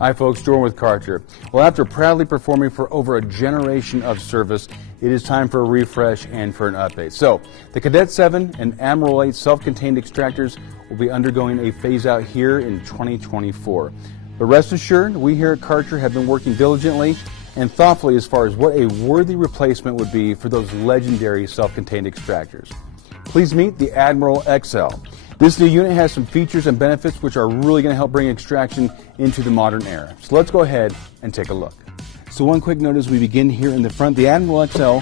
Hi folks, Jordan with Karcher. Well, after proudly performing for over a generation of service, it is time for a refresh and for an update. So, the Cadet 7 and Admiral 8 self-contained extractors will be undergoing a phase-out here in 2024. But rest assured, we here at Karcher have been working diligently and thoughtfully as far as what a worthy replacement would be for those legendary self-contained extractors. Please meet the Admiral XL. This new unit has some features and benefits which are really going to help bring extraction into the modern era. So let's go ahead and take a look. So one quick note as we begin here in the front, the Admiral XL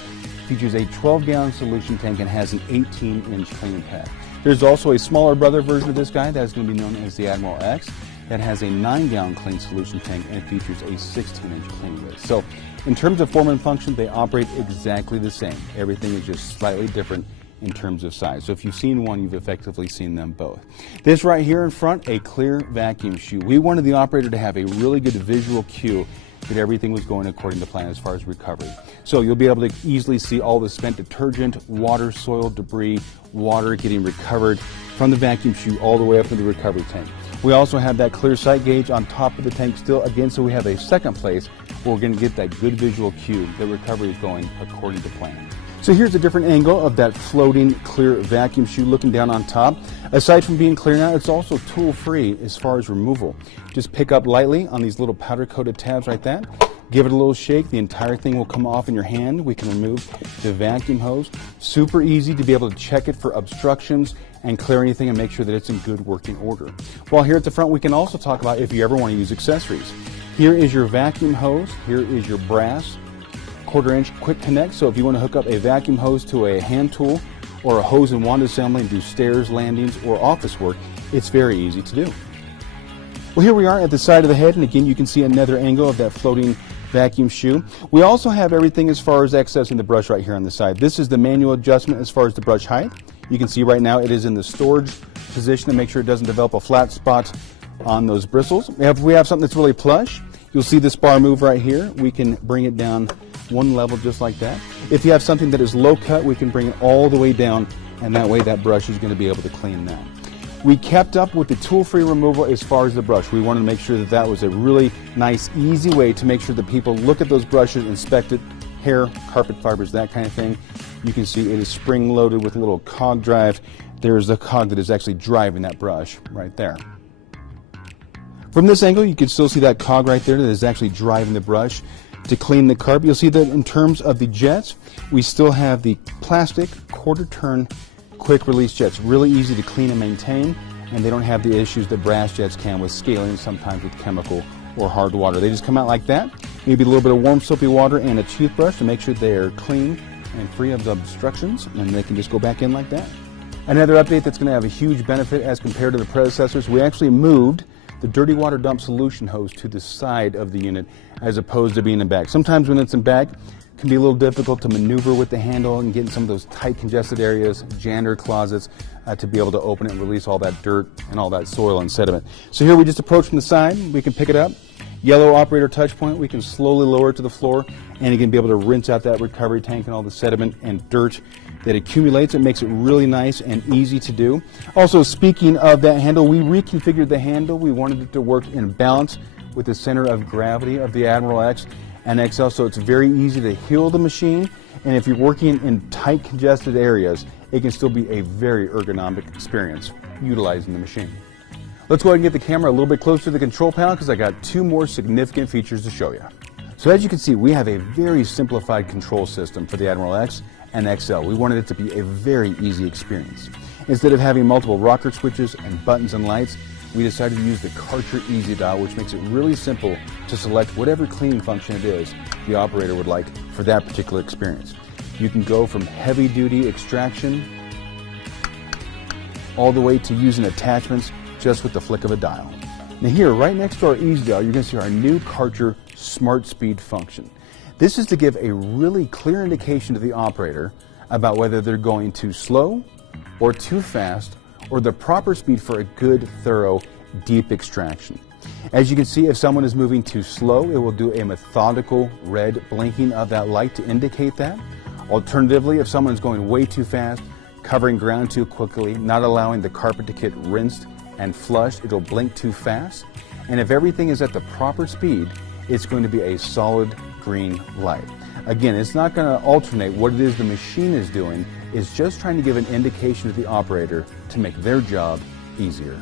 features a 12-gallon solution tank and has an 18-inch cleaning pad. There's also a smaller brother version of this guy that's going to be known as the Admiral X that has a 9-gallon clean solution tank and features a 16-inch clean width. So in terms of form and function, they operate exactly the same. Everything is just slightly different in terms of size. So if you've seen one, you've effectively seen them both. This right here in front, a clear vacuum chute. We wanted the operator to have a really good visual cue that everything was going according to plan as far as recovery. So you'll be able to easily see all the spent detergent, water, soil, debris, water getting recovered from the vacuum chute all the way up to the recovery tank. We also have that clear sight gauge on top of the tank still, again, so we have a second place where we're going to get that good visual cue that recovery is going according to plan. So here's a different angle of that floating clear vacuum chute looking down on top. Aside from being clear now, it's also tool-free as far as removal. Just pick up lightly on these little powder-coated tabs like that. Give it a little shake. The entire thing will come off in your hand. We can remove the vacuum hose. Super easy to be able to check it for obstructions and clear anything and make sure that it's in good working order. While here at the front, we can also talk about if you ever want to use accessories. Here is your vacuum hose. Here is your brass 1/4-inch quick connect, so if you want to hook up a vacuum hose to a hand tool or a hose and wand assembly and do stairs, landings, or office work, it's very easy to do. Well, here we are at the side of the head, and again you can see another angle of that floating vacuum chute. We also have everything as far as accessing the brush right here on the side. This is the manual adjustment as far as the brush height. You can see right now it is in the storage position to make sure it doesn't develop a flat spot on those bristles. If we have something that's really plush, you'll see this bar move right here. We can bring it down one level just like that. If you have something that is low cut, we can bring it all the way down, and that way that brush is going to be able to clean that. We kept up with the tool-free removal as far as the brush. We wanted to make sure that that was a really nice, easy way to make sure that people look at those brushes, inspect it, hair, carpet fibers, that kind of thing. You can see it is spring-loaded with a little cog drive. There's a cog that is actually driving that brush right there. From this angle, you can still see that cog right there that is actually driving the brush to clean the carpet. You'll see that in terms of the jets, we still have the plastic 1/4 turn quick release jets. Really easy to clean and maintain, and they don't have the issues that brass jets can with scaling, sometimes with chemical or hard water. They just come out like that, maybe a little bit of warm soapy water and a toothbrush to make sure they are clean and free of the obstructions, and they can just go back in like that. Another update that's going to have a huge benefit as compared to the predecessors, we actually moved the dirty water dump solution hose to the side of the unit as opposed to being in back. Sometimes when it's in back, it can be a little difficult to maneuver with the handle and get in some of those tight congested areas, janitor closets, to be able to open it and release all that dirt and all that soil and sediment. So here we just approach from the side. We can pick it up. Yellow operator touch point. We can slowly lower it to the floor, and you can be able to rinse out that recovery tank and all the sediment and dirt that accumulates. It makes it really nice and easy to do. Also, speaking of that handle, we reconfigured the handle. We wanted it to work in balance with the center of gravity of the Admiral X and XL, so it's very easy to heel the machine, and if you're working in tight congested areas, it can still be a very ergonomic experience utilizing the machine. Let's go ahead and get the camera a little bit closer to the control panel because I got two more significant features to show you. So as you can see, we have a very simplified control system for the Admiral X and XL. We wanted it to be a very easy experience. Instead of having multiple rocker switches and buttons and lights, we decided to use the Karcher Easy Dial, which makes it really simple to select whatever cleaning function it is the operator would like for that particular experience. You can go from heavy-duty extraction all the way to using attachments just with the flick of a dial. Now here, right next to our Easy Dial, you're going to see our new Karcher SmartSpeed function. This is to give a really clear indication to the operator about whether they're going too slow or too fast, or the proper speed for a good, thorough, deep extraction. As you can see, if someone is moving too slow, it will do a methodical red blinking of that light to indicate that. Alternatively, if someone is going way too fast, covering ground too quickly, not allowing the carpet to get rinsed and flushed, it'll blink too fast. And if everything is at the proper speed, it's going to be a solid green light. Again, it's not going to alternate what it is the machine is doing. It's just trying to give an indication to the operator to make their job easier.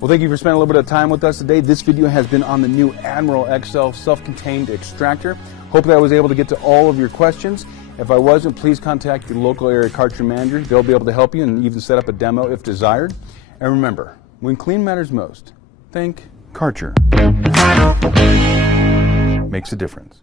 Well, thank you for spending a little bit of time with us today. This video has been on the new Admiral XL self-contained extractor. Hopefully I was able to get to all of your questions. If I wasn't, please contact your local area Karcher manager. They'll be able to help you and even set up a demo if desired. And remember, when clean matters most, think Karcher. Makes a difference.